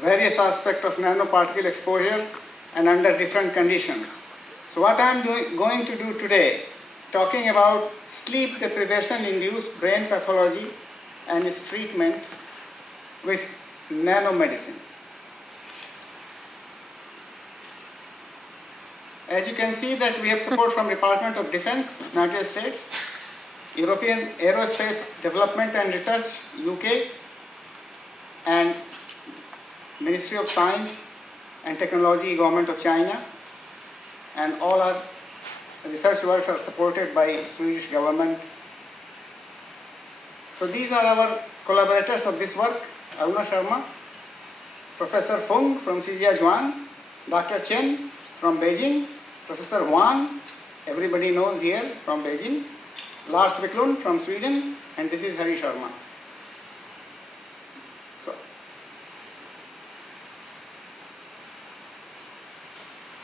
various aspects of nanoparticle exposure and under different conditions. So what I am going to do today, talking about sleep deprivation-induced brain pathology and its treatment with nanomedicine. As you can see that we have support from Department of Defense, United States, European Aerospace Development and Research, UK, and Ministry of Science and Technology, Government of China, and all our research works are supported by Swedish government. So these are our collaborators of this work: Aruna Sharma, Professor Fung from Zhejiang, Dr. Chen from Beijing, Professor Huan, everybody knows here, from Beijing, Lars Wiklund from Sweden, and this is Hari Sharma. So,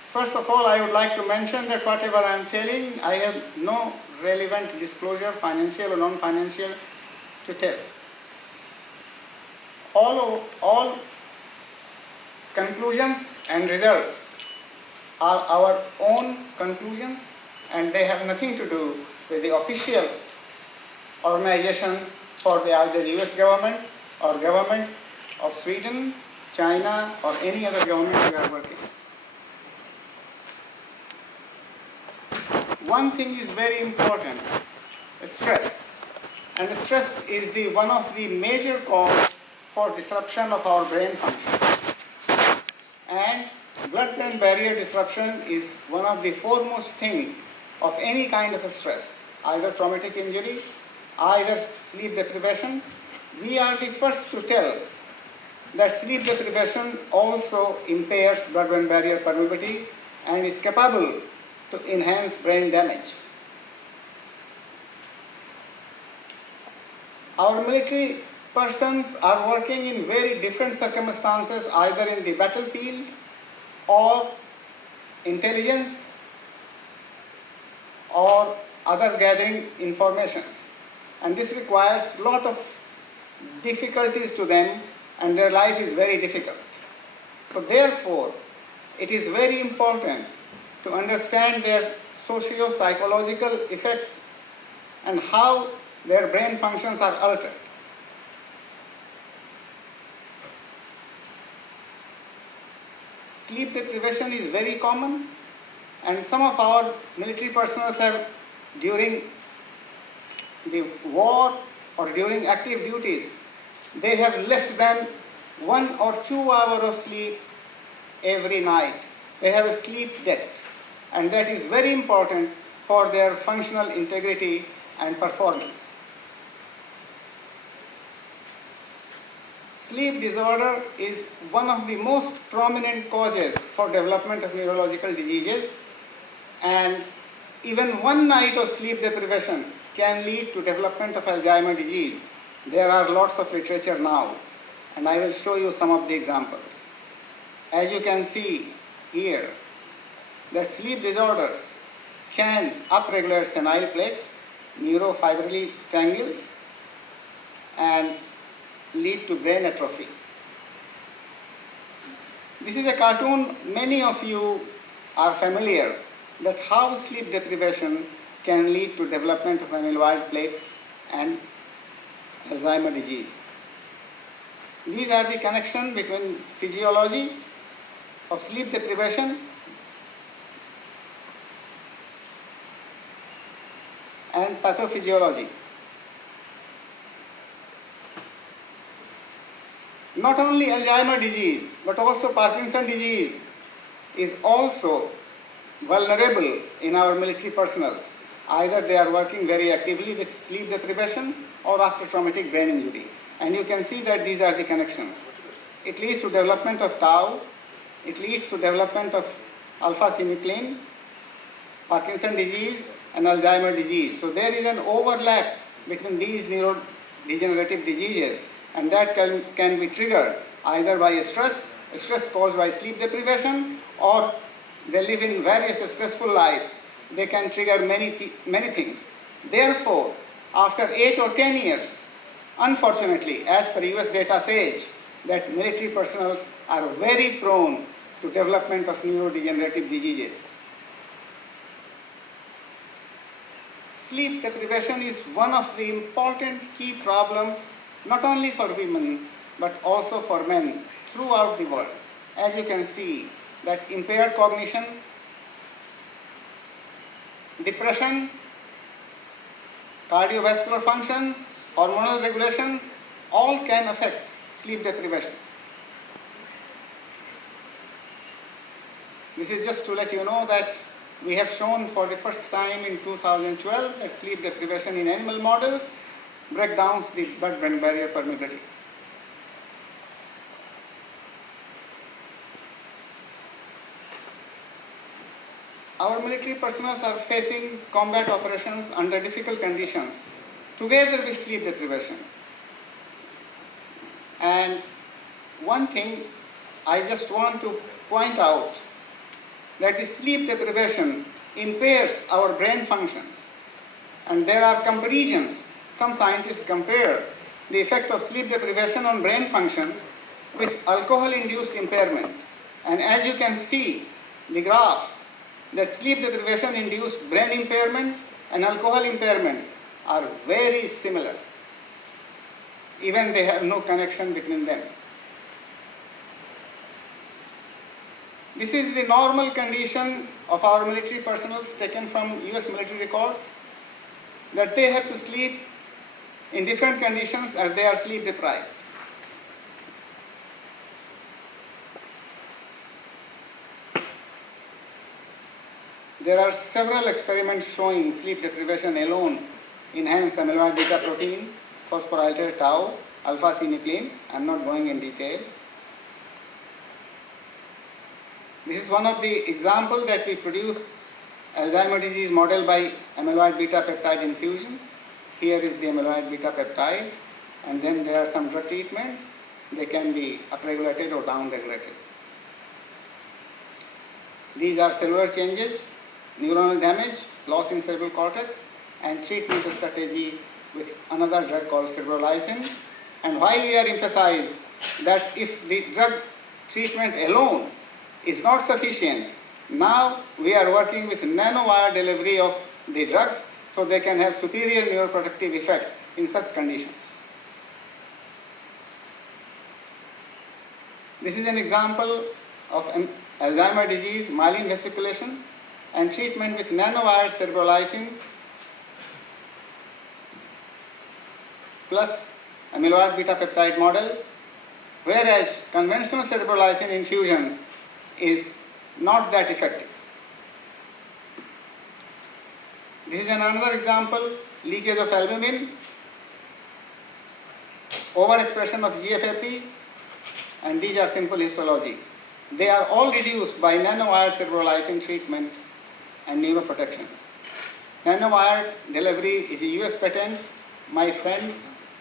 first of all, I would like to mention that whatever I am telling, I have no relevant disclosure, financial or non-financial, to tell. All conclusions and results are our own conclusions, and they have nothing to do with the official organization for the either US government or governments of Sweden, China, or any other government we are working. One thing is very important: stress. And stress is one of the major causes for disruption of our brain function. And blood-brain barrier disruption is one of the foremost things of any kind of a stress, either traumatic injury, either sleep deprivation. We are the first to tell that sleep deprivation also impairs blood-brain barrier permeability and is capable to enhance brain damage. Our military persons are working in very different circumstances, either in the battlefield or intelligence or other gathering informations. And this requires a lot of difficulties to them, and their life is very difficult. So therefore, it is very important to understand their socio-psychological effects and how their brain functions are altered. Sleep deprivation is very common, and some of our military personnel have, during the war or during active duties, they have less than 1 or 2 hours of sleep every night. They have a sleep debt, and that is very important for their functional integrity and performance. Sleep disorder is one of the most prominent causes for development of neurological diseases, and even one night of sleep deprivation can lead to development of Alzheimer's disease. There are lots of literature now, and I will show you some of the examples. As you can see here, that sleep disorders can upregulate senile plaques, neurofibrillary tangles, and lead to brain atrophy. This is a cartoon. Many of you are familiar that how sleep deprivation can lead to development of amyloid plaques and Alzheimer's disease. These are the connection between physiology of sleep deprivation and pathophysiology. Not only Alzheimer's disease, but also Parkinson's disease is also vulnerable in our military personnel. Either they are working very actively with sleep deprivation or after traumatic brain injury. And you can see that these are the connections. It leads to development of tau, it leads to development of alpha-synuclein, Parkinson's disease, and Alzheimer's disease. So there is an overlap between these neurodegenerative diseases, and that can be triggered either by stress caused by sleep deprivation, or they live in various stressful lives. They can trigger many things. Therefore, after 8 or 10 years, unfortunately, as per US data says, that military personnel are very prone to development of neurodegenerative diseases. Sleep deprivation is one of the important key problems not only for women but also for men throughout the world. As you can see, that impaired cognition, depression, cardiovascular functions, hormonal regulations, all can affect sleep deprivation. This is just to let you know that we have shown for the first time in 2012 that sleep deprivation in animal models break down the blood-brain barrier permeability. Our military personnel are facing combat operations under difficult conditions, together with sleep deprivation. And one thing I just want to point out, that the sleep deprivation impairs our brain functions. And there are comparisons. Some scientists compare the effect of sleep deprivation on brain function with alcohol-induced impairment. And as you can see, the graphs, that sleep deprivation-induced brain impairment and alcohol impairments are very similar. Even they have no connection between them. This is the normal condition of our military personnel taken from US military records, that they have to sleep in different conditions as they are sleep deprived. There are several experiments showing sleep deprivation alone enhance amyloid beta protein, phosphorylated tau, alpha-synuclein. I am not going in detail. This is one of the examples that we produce Alzheimer's disease model by amyloid beta peptide infusion. Here is the amyloid beta peptide, and then there are some drug treatments. They can be upregulated or downregulated. These are cellular changes, neuronal damage, loss in cerebral cortex, and treatment strategy with another drug called cerebrolizin. And why we are emphasizing that if the drug treatment alone is not sufficient, now we are working with nanowire delivery of the drugs so they can have superior neuroprotective effects in such conditions. This is an example of Alzheimer's disease, myelin vesiculation, and treatment with nanowired cerebrolizin plus amyloid beta peptide model, whereas conventional cerebrolizin infusion is not that effective. This is another example, leakage of albumin, overexpression of GFAP, and these are simple histology. They are all reduced by nanowired cerebrolizin treatment and neuroprotection. Nanowired delivery is a US patent. My friend,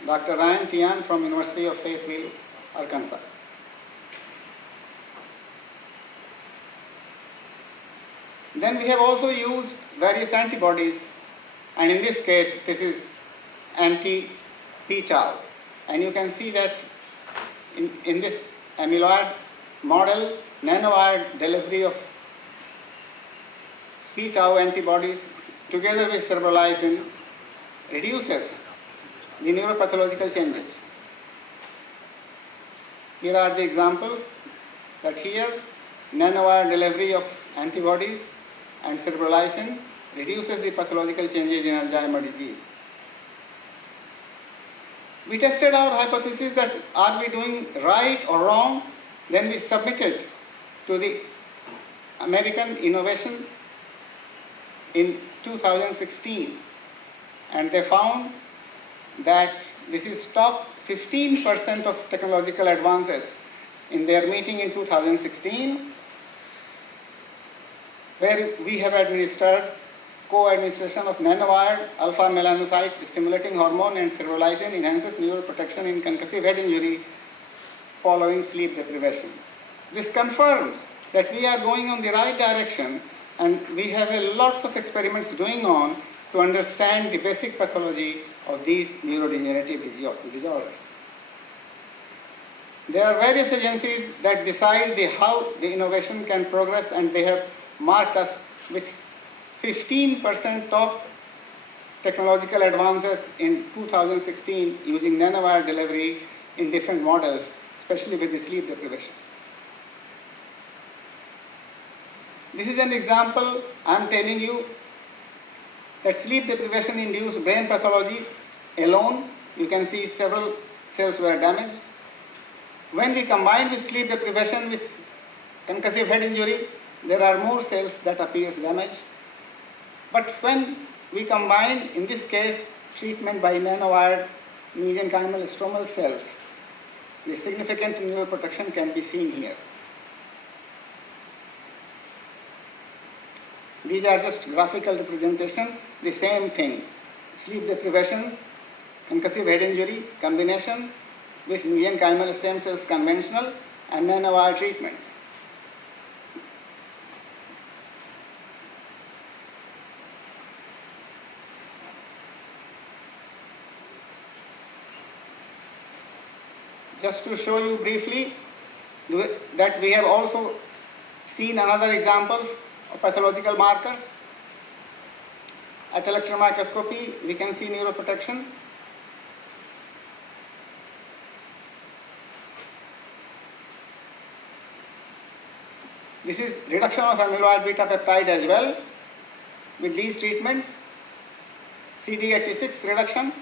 Dr. Ryan Tian from University of Fayetteville, Arkansas. Then we have also used various antibodies, and in this case, this is anti-p-tau. And you can see that in this amyloid model, nanowired delivery of p-tau antibodies together with cerebrolizin reduces the neuropathological changes. Here are the examples, that here nanowire delivery of antibodies and cerebrolizin reduces the pathological changes in Alzheimer's disease. We tested our hypothesis that are we doing right or wrong. Then we submitted to the American Innovation in 2016, and they found that this is top 15% of technological advances in their meeting in 2016, where we have administered co-administration of nanowired alpha melanocyte stimulating hormone and cerebrolizin enhances neuroprotection in concussive head injury following sleep deprivation. This confirms that we are going on the right direction, and we have lots of experiments going on to understand the basic pathology of these neurodegenerative disorders. There are various agencies that decide how the innovation can progress, and they have marked us with 15% top technological advances in 2016 using nanowire delivery in different models, especially with the sleep deprivation. This is an example I am telling you that sleep deprivation induced brain pathology alone. You can see several cells were damaged. When we combine with sleep deprivation with concussive head injury, there are more cells that appears damaged. But when we combine, in this case, treatment by nanowired mesenchymal stromal cells, the significant neuroprotection can be seen here. These are just graphical representation, the same thing. Sleep deprivation, concussive head injury, combination with mesenchymal stem cells conventional and nanowire treatments. Just to show you briefly that we have also seen another examples of pathological markers. At electron microscopy, we can see neuroprotection. This is reduction of amyloid beta peptide as well with these treatments. CD86 reduction.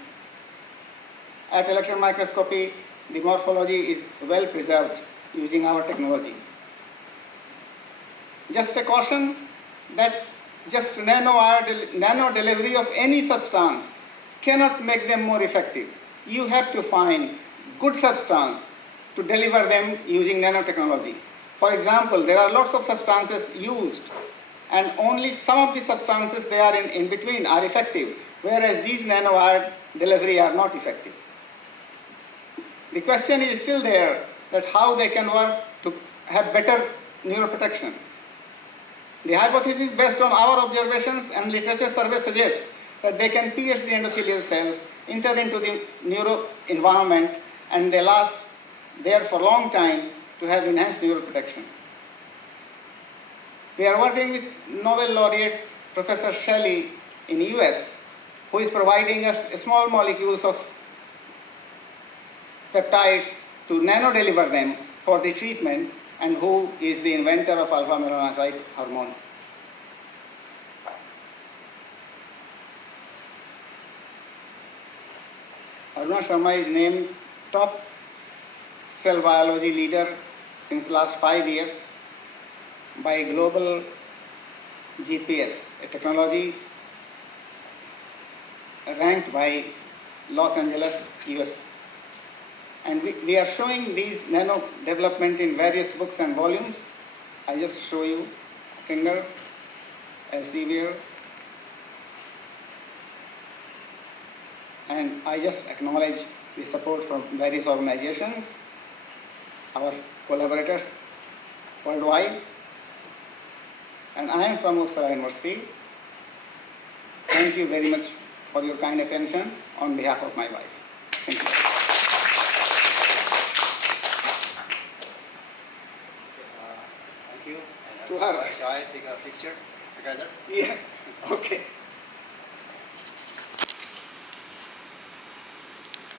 At electron microscopy, the morphology is well preserved using our technology. Just a caution that just nano delivery of any substance cannot make them more effective. You have to find good substance to deliver them using nanotechnology. For example, there are lots of substances used and only some of the substances they are in between are effective, whereas these nanowired delivery are not effective. The question is still there that how they can work to have better neuroprotection. The hypothesis based on our observations and literature survey suggests that they can pierce the endothelial cells, enter into the neuro environment, and they last there for a long time to have enhanced neuroprotection. We are working with Nobel laureate Professor Shelley in the US, who is providing us small molecules of peptides to nano-deliver them for the treatment, and who is the inventor of alpha-melanocyte hormone. Aruna Sharma is named top cell biology leader since last 5 years by Global GPS, a technology ranked by Los Angeles, US. And we are showing these nano development in various books and volumes. I just show you Springer, Elsevier, and I just acknowledge the support from various organizations, our collaborators worldwide. And I am from Uppsala University. Thank you very much for your kind attention on behalf of my wife. Thank you. Thank you. And shall I take a picture together? Yeah, okay.